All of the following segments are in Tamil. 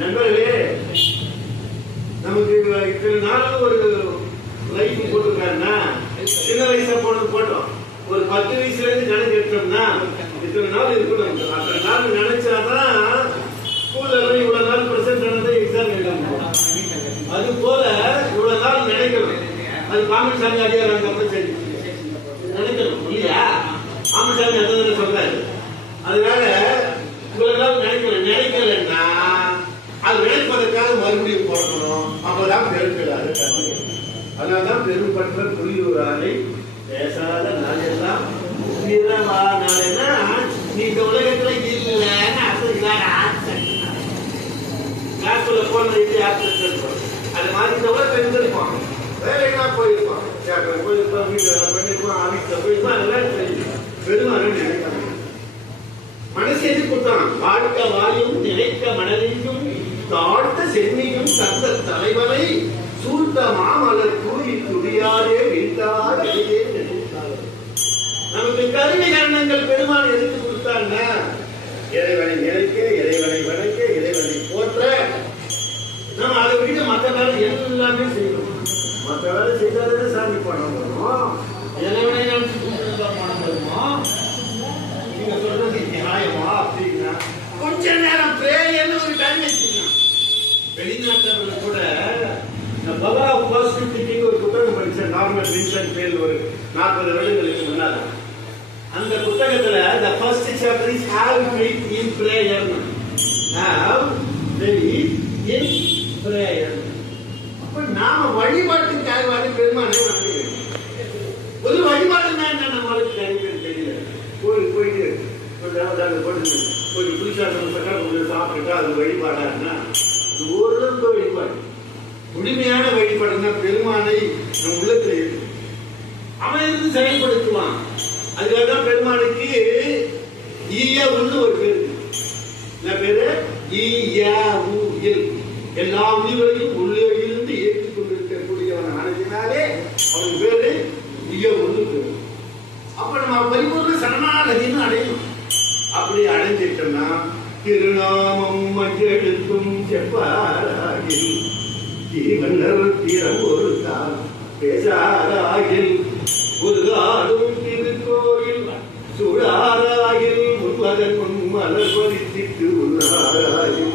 நண்பர்களே, நமக்கு இத்தனை நாள் ஒரு லைஃப் போட்டிருக்காருன்னா, சின்ன வயசா போட்டோம். ஒரு 10 வயசுல இருந்து கணக்கு எடுத்தோம்னா இத்தனை நாள் இருக்கணும். அத்தனை நாள் நினைச்சாதான் ஸ்கூல்ல போய் இவ்வளவு நாள் பிரசன்ட் நடந்த எக்ஸாம் எழுதணும். அது போல இவ்வளவு நாள் நினைக்கணும். அது காமன்சாமி அடியார் அப்புறம் சரி நினைக்கணும் இல்லையா? காமன்சாமி அதான் சொல்றாரு. அதனால இவ்வளவு நாள் நினைக்கலன்னா அது நினைப்பதற்காக மறுபடியும் போடணும். அப்பதான் பெருக்கிறாரு. அதனால்தான் பெரும்பற்ற புலியூராலை பேசாத நாளெல்லாம் நாளேன்னா நீ இந்த உலகத்துல கிளாஸ்ல போன அது மாதிரி இந்த உலகம் இருந்திருப்போம். வேலைனா போயிருப்போம், போயிருப்போம், வீட்டுல பண்ணிருப்போம், ஆபீஸ்ல போயிருப்போம். அதெல்லாம் தெரியும். பெருமாள் நினைப்பாங்க. மனசு எது கொடுத்தான்? வாழ்க்கை வாயும் நினைக்க மனதையும் தாழ்த்த சென்னியும் தந்த தலைவரை சூழ்த்த மாமலர் கூறி துடியாரே வீழ்த்தார். நமக்கு கருவி கரணங்கள் பெருமாள் எதுக்கு கொடுத்தாங்க? இறைவனை நினைக்க, இறைவனை வணங்க, இறைவனை போற்ற. நம்ம அதை விட்டு மற்ற வேலை எல்லாமே செய்யணும். மற்ற வேலை செய்தாலே சாமி பணம் வரும். இறைவனை பணம் வருமா? நீங்க சொல்றது நியாயமா அப்படின்னா கொஞ்ச நேரம் பிரேயர்னு ஒரு டைம் வச்சுக்கலாம். வெளிநாட்டவர்கள் கூட இந்த பவர் ஆஃப் பாசிட்டிவ் திங்கிங் ஒரு புத்தகம் படிச்சேன். நார்மல் வின்சென்ட் பேல் ஒரு 40 வருடங்களுக்கு முன்னால. அந்த புத்தகத்துல the first chapter is have faith in prayer. have faith in prayer. அப்ப நாம வழிபாட்டுக்காக வாடி பெருமானை வணங்க வேண்டும். ஒரு வழிபாடுனா என்ன நம்மளுக்கு தெரியல. போயிட்டு கொஞ்சம் புதுசாக சாப்பிட்டுட்டா அது வழிபாடான்னா அது ஓரளவுக்கு வழிபாடு. முழுமையான வழிபாடுனா பெருமானை நம் உள்ளத்தில் இருக்கு. அவன் இருந்து செயல்படுத்துவான். அதுக்காகதான் பெருமானுக்கு ஈயவுன்னு ஒரு பேரு. என்ன பேரு? ஈயவுல். எல்லா உயிர்களையும் உள்ளே இருந்து ஏற்றுக் கொண்டிருக்கக்கூடியவன் ஆனதினாலே அவன் பேரு ஈயவுன்னு பேரு. அப்ப நம்ம பரிபூர்ண சரணாகதின்னு அடையணும். அப்படி அடைஞ்சிட்டோம்னா திருநாமம் மஞ்செழுத்தும் செப்பாராகில் தீவனர் திறம் ஒரு கால் பேசாராகில் ஒரு காடும் திருக்கோயில் சுடாராகில் முன்மகன் மலர் பறித்திட்டு உள்ளாராகில்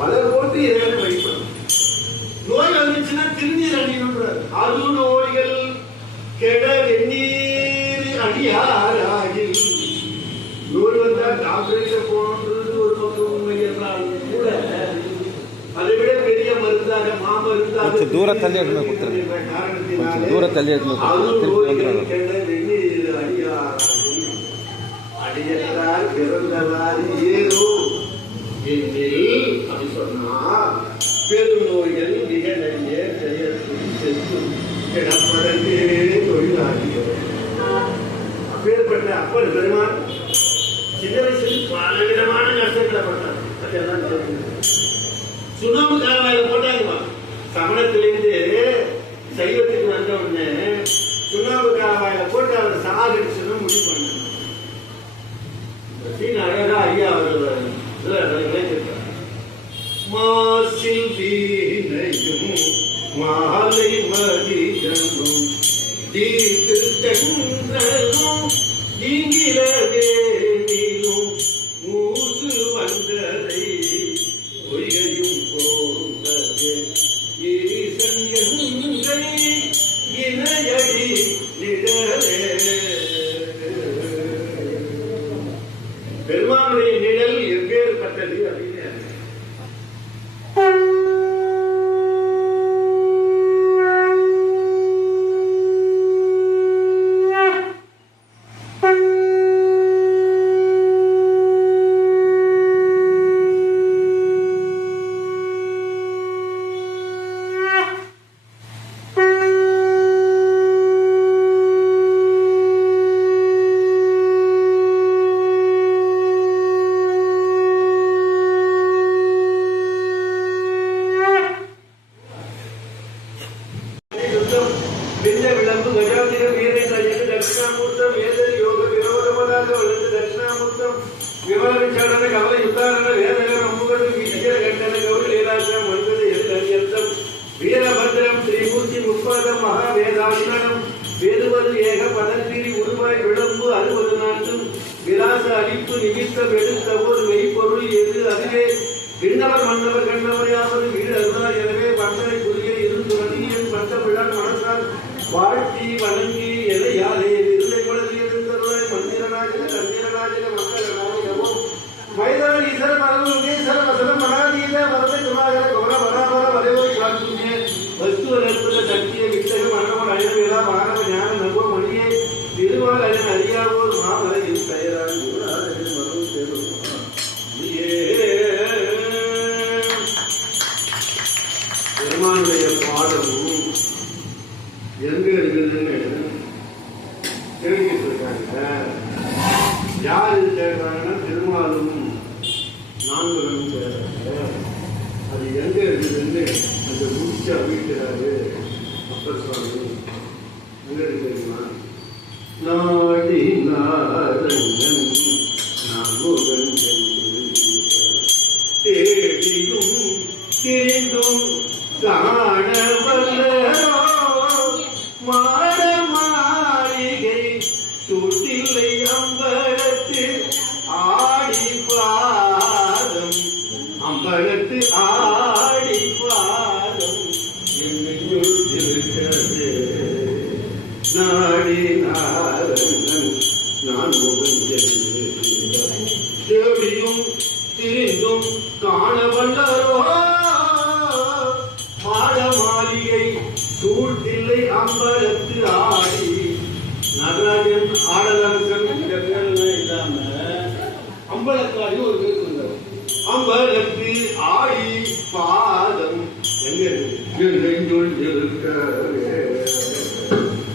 மலர் போட்டு இறைவனை வழிபடும். நோய் வந்துச்சுன்னா திருநீர் அணியணுன்றார். அது நோய்கள் கெட வெந்நீர் அணியாராகில். நோய் வந்தா டாக்டர்கிட்ட போகணுன்றது ஒரு பக்கம் உண்மை என்றால் கூட அதை விட பெரிய மருந்தாக மாமருந்தாக தூரத்தள்ளி அடியார் பிறந்தவாறு ஏதோ என்னில் அப்படி சொன்னா பெருநோய்கள் மிக நிறைய செல்லும் இடப்படவே தொழிலாகியவர். அப்பேற்பட்ட அப்பர் பெருமான் சின்ன வயசுல பலவிதமான கஷ்டங்களை பட்டார். சுண்ணாம்பு காலவாயில போட்டாங்க. சமணத்திலிருந்து சைவத்துக்கு வந்த உடனே சுண்ணாம்பு காலவாயில போட்டு அவர் சாகடிச்சுன்னு முடிவு பண்ணாங்க. அழகா ஐயா அவர் மாசில் வீணையும் மாலை மதியமும் தீர்த்தங்களும் நீங்கிலதேனிலும் மூசு வந்ததை பொய்கையும் போந்தது ஈசன் எந்தை இணையடி நிழலே. பெருமானுடைய நிழல் எப்பேற்பட்டது அப்படின்னு வீரபத்ரம் ஸ்ரீமூர்த்தி முப்பத மகாவேதாசனம் வேறுவது ஏக பதத்திரி உருவாய் விளம்பு 64 விலாச அளிப்பு நிமித்தம் எடுத்தவோர் மெய்ப்பொருள் எது அதுவே விண்ணவர் மன்னவர் கண்ணவர் யாவது வீடு அருளார் எனவே பந்தனை புரிய இருந்து வணியன் பந்த விழா மனசால் வாழ்த்தி வணங்கி எதையாலே விருதை குழந்தை எழுந்தருளாய் மந்திரராஜக தந்திரராஜக மக்கள் நாயகமும் மைதான ஈஸ்வர மரபுகேஸ்வர வசனம் மனாதீத வரத குமாகர குமர வராமர வரைவோர் காட்டுமே வஸ்து அற்புத சக்தியை வித்தக மன்னவன் அயனவிழா மாணவ ஞான நம்ப மொழியை திருவாள் அயன் அறியாவோர் மாமலையில் பெயரால் மரம் சேரும் பெருமானுடைய பாடலும் எங்க இருக்குதுன்னு தெரிவிக்கிட்டு இருக்காங்க. யாரு தேடுறாங்கன்னா திருமாலும் நான்குகளும் தேடுறாங்க. அது எங்க இருக்குதுன்னு அந்த முடிச்சு அறிவிக்கிறாரு அப்பர் சுவாமி. எங்க இருக்கு தெரியுமா? நாடி நாரங்கன் நான்குகள் தேடியும் திரிந்தும் காணவல்லரோ மாட மாளிகை சுட்டில்லை அம்பலத்து ஆடி பாதம் அம்பலத்து ஆடி பாதம் என்னுள் இருக்கிறது நாடி நாரங்கன் நான் தேடியும் திரிந்தும் காணவல்லரோ மாட மாளிகை சூழ்த்தில்லை அம்பலத்து ஆடி நடராஜன் ஆடலரசன் இந்த பேரெல்லாம் இல்லாம அம்பலத்தாடி ஒரு பேர் இருந்தார். அம்பலத்து ஆடி பாதம் எங்க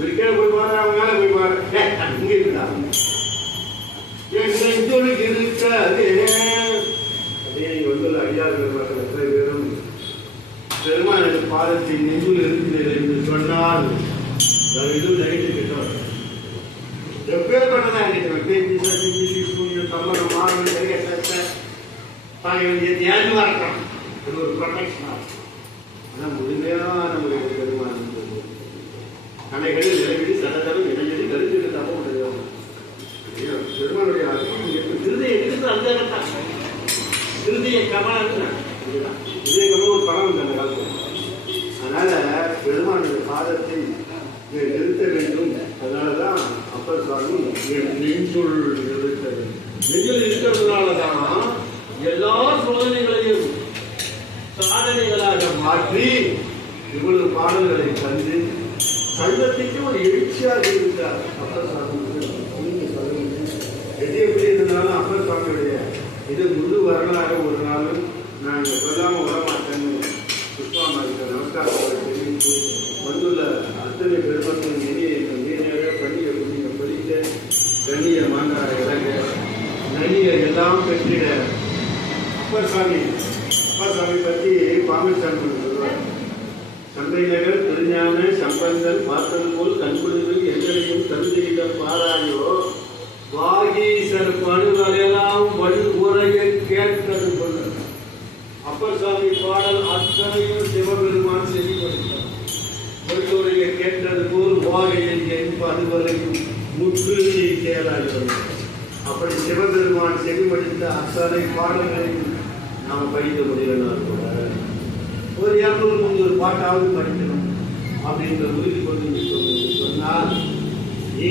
இருக்க போய் பாரு, அவங்க மேல போய் பாரு, அங்க இருக்காங்க இருக்காது. அதே நீங்க வந்து ஐயார்கள் எத்தனை பேரும் பெருமானது பாதத்தை நெஞ்சில் இருக்கிறது என்று சொன்னால் இதுவும் நைட்டு கிட்டோம் எப்பேற்பட்டதான் தமிழக மாணவன் வரட்டும் இது ஒரு ப்ரொடெக்ஷன். ஆனால் முழுமையான நம்முடைய பெருமானம் கடைகளில் நிலைவிடி சடதரம் இடையடி கருத்து தப்ப பெருமானுடைய திருதையை எடுத்து அந்த இடத்தான் திருதைய கமலம் இதே கமலம் ஒரு படம் உண்டு அந்த காலத்தில். அதனால பெருமானுடைய பாதத்தை நிறுத்த வேண்டும். அதனாலதான் அப்பர் சுவாமி நெஞ்சுள் நிறுத்த வேண்டும். நெஞ்சில் இருக்கிறதுனாலதான் எல்லா சோதனைகளையும் சாதனைகளாக மாற்றி இவ்வளவு பாடல்களை தந்து சங்கத்திற்கு ஒரு எழுச்சியாக இருந்தார் அப்பர் சுவாமி. எது எப்படி இருந்தாலும் அப்பர் சுவாமியுடைய இது முழு வரலாறு ஒரு நாளும் நான் சொல்லாமல் வரமாட்டேன்னு புஷ்பாமாருக்கு நமஸ்காரத்தை தெரிவித்து வந்துள்ள அத்தனை பெருமக்கள் இனியாக பணியை புண்ணிய படிக்க கண்ணிய மாண்டார இறங்க நனிய எல்லாம் பெற்றிட அப்பர் சாமி பற்றி பாமிசாமி சொல்வார். சந்தை நகர் திருஞான சம்பந்தன் பார்த்தது போல் கண்புடுங்கள் எங்களையும் கருதியிடம் பாராயோ வாகீசர் படுகளெல்லாம் வழிமுறைய கேட்கது கொள்ள. அப்பர் சாமி பாடல் அத்தனையும் சிவபெருமான் செவிப்படுத்தார். வழிமுறைய கேட்டது போல் வாகையில் என் படுவரையும் முற்று நீ கேளாய். அப்படி சிவபெருமான் செவிமடித்த அத்தனை பாடல்களையும் நாம் படிக்க முடியலனால் கூட ஒரு 200 பாட்டாவது படிக்கணும் அப்படின்ற உறுதி கொண்டு சொன்னால் நீ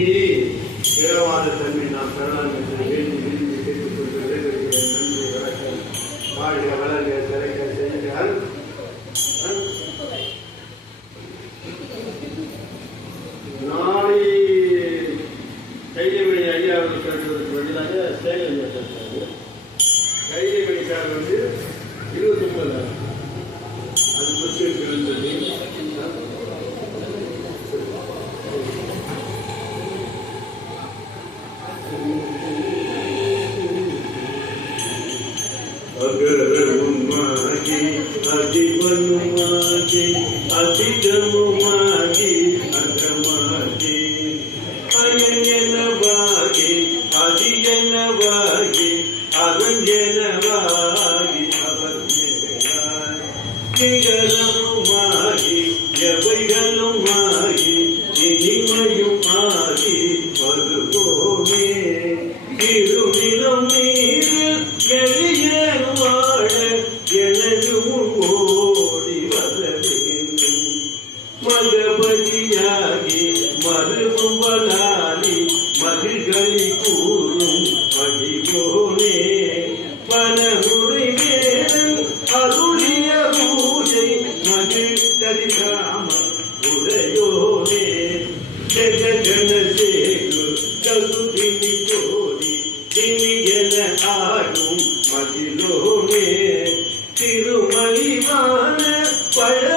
பிறவாத தன்மை நாம் பெறலாம் என்று வேண்டி விரும்பி கேட்டுக்கொண்டு விடைபெறுகிறேன். நன்றி, வணக்கம். வாழ்க வளர்க சிறைக செய்கிறார். நாளை கையமணி ஐயா அவர்கள் கேட்பதற்கு பதிலாக சேகர் பேசுறாங்க. கையமணி சார் வந்து 29 அது குறித்து இருந்தது. அகரமுமாகி அதிபனுமாகி அதிகமுமாகி அகமாகி அயனவாகி அதியனவாகி அவஞ்சனவாகி அவஞ்சனாய் நிகரமுமாகி எவைகளும் ஆகி இனிமையும் ஆகி வருவோமே இருநிலம் நீரில் எளியேன் வாழ எனது முன் ஓடி வர வேண்டும் மதபதியாகி மறுபலாலி மகிழ்களை கூறும் மகிழ்வோனே பலமுறை வேடன் அருளிய பூஜை மகிழ் கரிகாம உடையோனே ஜெகன சேகு கருதினி கோடி திணியன ஆடும் மகிழோனே திருமலிவான பழ